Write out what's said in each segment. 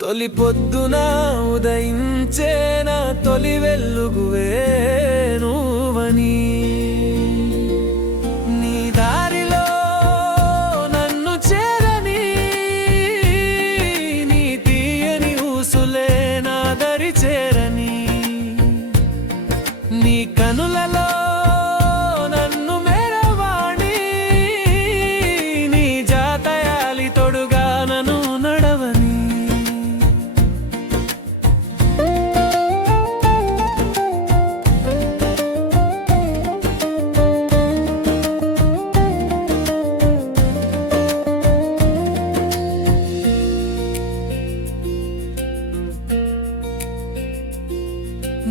తొలి పొద్దున ఉదయించే నా తొలి వెలుగువే నువ్వని నీ దారిలో నన్ను చేరని నీ తీయని ఊసులే నా దరి చేరని నీ కనులలో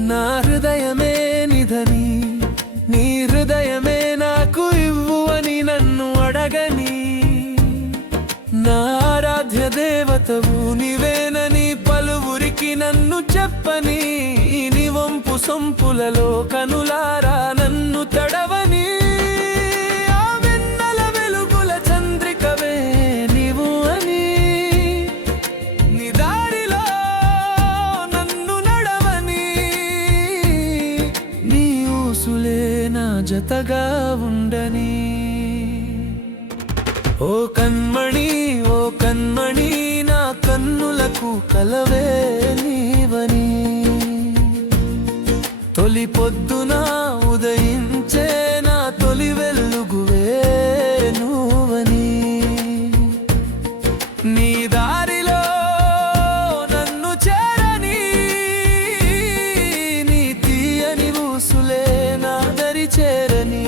నా హృదయమే నిధని నీ హృదయమే నాకు ఇవ్వువని నన్ను అడగని నా ఆరాధ్య దేవతవు నీవేనని పలువురికి నన్ను చెప్పని నీ వంపు సొంపులలో కనులారా నన్ను తడవని జతగా ఉండని ఓ కన్మణి నా కన్నులకు కలవే నీవని తొలి పొద్దున ఉదయించే నా తొలి వెలుగువే నువ్వని నీ దారిలో నన్ను చేరని నీ తీయని ఊసులే నా దరి చేరని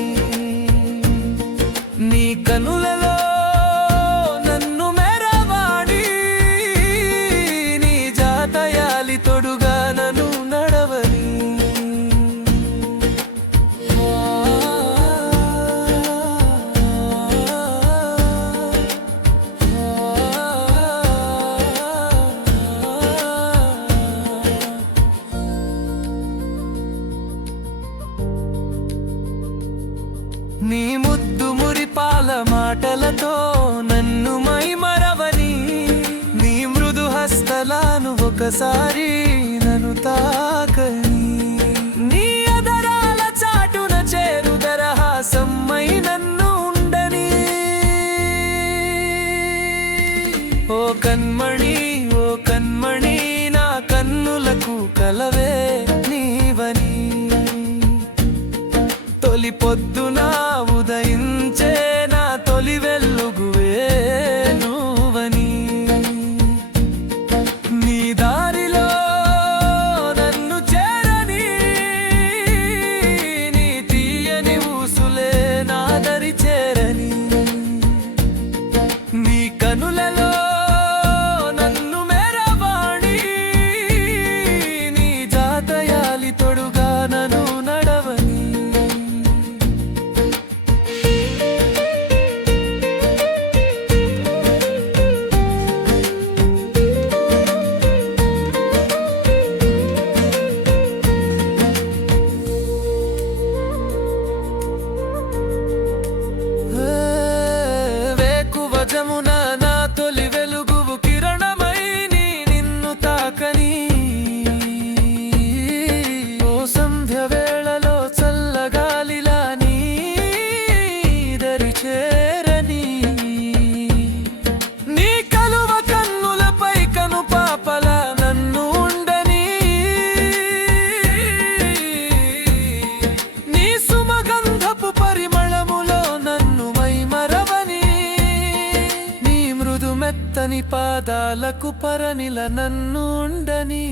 నీ కనులలో నన్ను మెరవాడి నీ జాతయాలి తొడుగా నన్ను నడవని నీ ముద్దు మురిపాల మాటలతో నన్ను మైమరవని నీ మృదు హస్తలాను ఒకసారి నన్ను తాకని నీ అదరాల చాటున చేరుదరహాసమ్మై నన్ను ఉండని ఓ కన్మణి నా కన్నులకు కలవే నీవని తొలి పొద్దున ఉదయించే నా తొలి వెలుగువే నువ్వని నీ దారిలో నన్ను చేరని నీ తీయని ఊసులే నా దరి చేరని నీ కనులలో నన్ను మెరవాడి నీ జాతయాలి తొడుగా నన్ను నడవని జమున నా తొలి వెలుగువు కిరణమై నిన్ను తాకని ఓ సంధ్య వేళలో చల్లగాలిలా నీ దరి చేరని నీ కలువ కన్నులపై కను పాపలా నన్ను ఉండని నీ సుమగంధపు పరిమళములో నన్ను మైమరవని మెత్తని పాదాలకు పరనిల నన్ను ఉండని